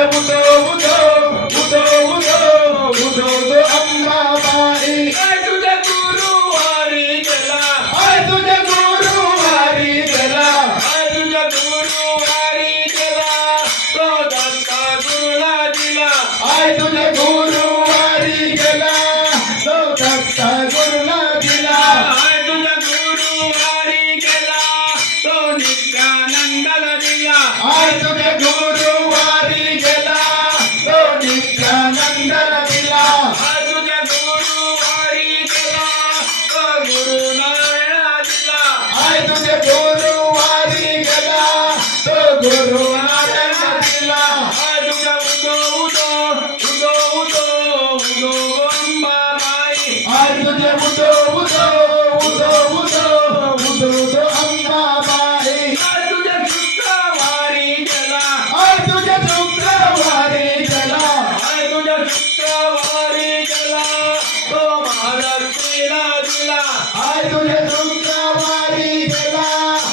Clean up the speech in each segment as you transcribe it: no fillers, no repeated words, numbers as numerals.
तुझे उदो उदो उदो उदो उदो उदो अंबाबाई काय तुझ्या गुरुवारी गेला आय तुझे गुरुवारी गेला काय तुझ्या गुरुवारी गेला तो दत्ता गुरुला दिला आय तुझे गुरुवारी गेला तो दत्ता गुरुला दिला काय तुझ्या गुरुवारी गेला तो नित्यानंदाला दिला आय तुझे गुरुवारी गेला तो नित्यानंदाला दिला काय तुझ्या गुरुवारी गेला तो गुरुनारायणला दिला आय तुझे गुरुवारी गेला तो गुरुनारायणला दिला काय तुझ्या उदो उदो उदो उदो उदो अंबाबाई आय तुझे उदो उदो उदो उदो उदो उदो अंबाबाई काय तुझ्या शुक्रवारी गेला आय तुझे शुक्रवारी गेला काय तुझ्या शुक्रवारी गेला तो महालक्ष्मीला दिला आय तुझे शुक्रवारी गेला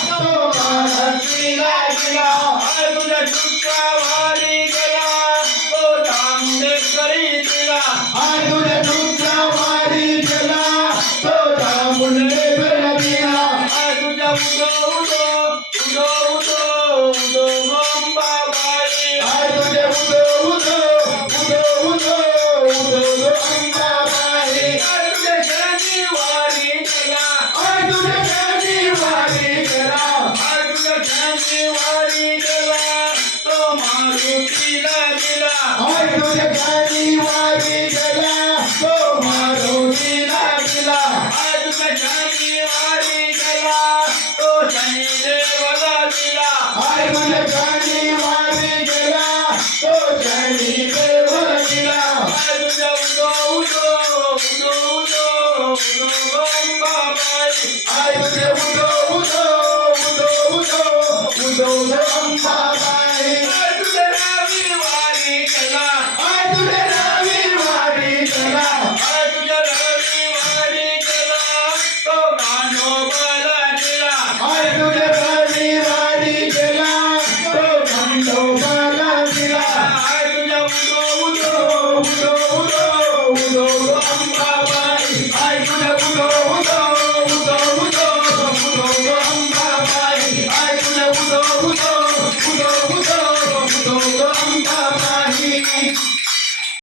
तो महालक्ष्मीला दिला काय तुझ्या शुक्रवारी गेला तो जामनेश्वरी दिला आय तुझे शुक्रवारी गेला तो जामुनेश्वरीला दिला काय तुझ्या उदो उदो उदो उदो अंबाबाई आय तुझे उदो उदो उदो उदो उदो उदो अंबाबाई काय तुझ्या शनिवारी गेला आय तुझे शनिवारी गेला काय तुझ्या शनिवारी गेला तो मारुतीला दिला आय तुझे शनिवारी गेला तो मारुतीला दिला काय तुझ्या शनिवारी गेला तो शनिदेवाला दिला आय तुझे शनिवारी गेला तो शनिदेवाला दिला काय तुझ्या उदो उदो उदो उदो उदो अंबाबाई आय तुझे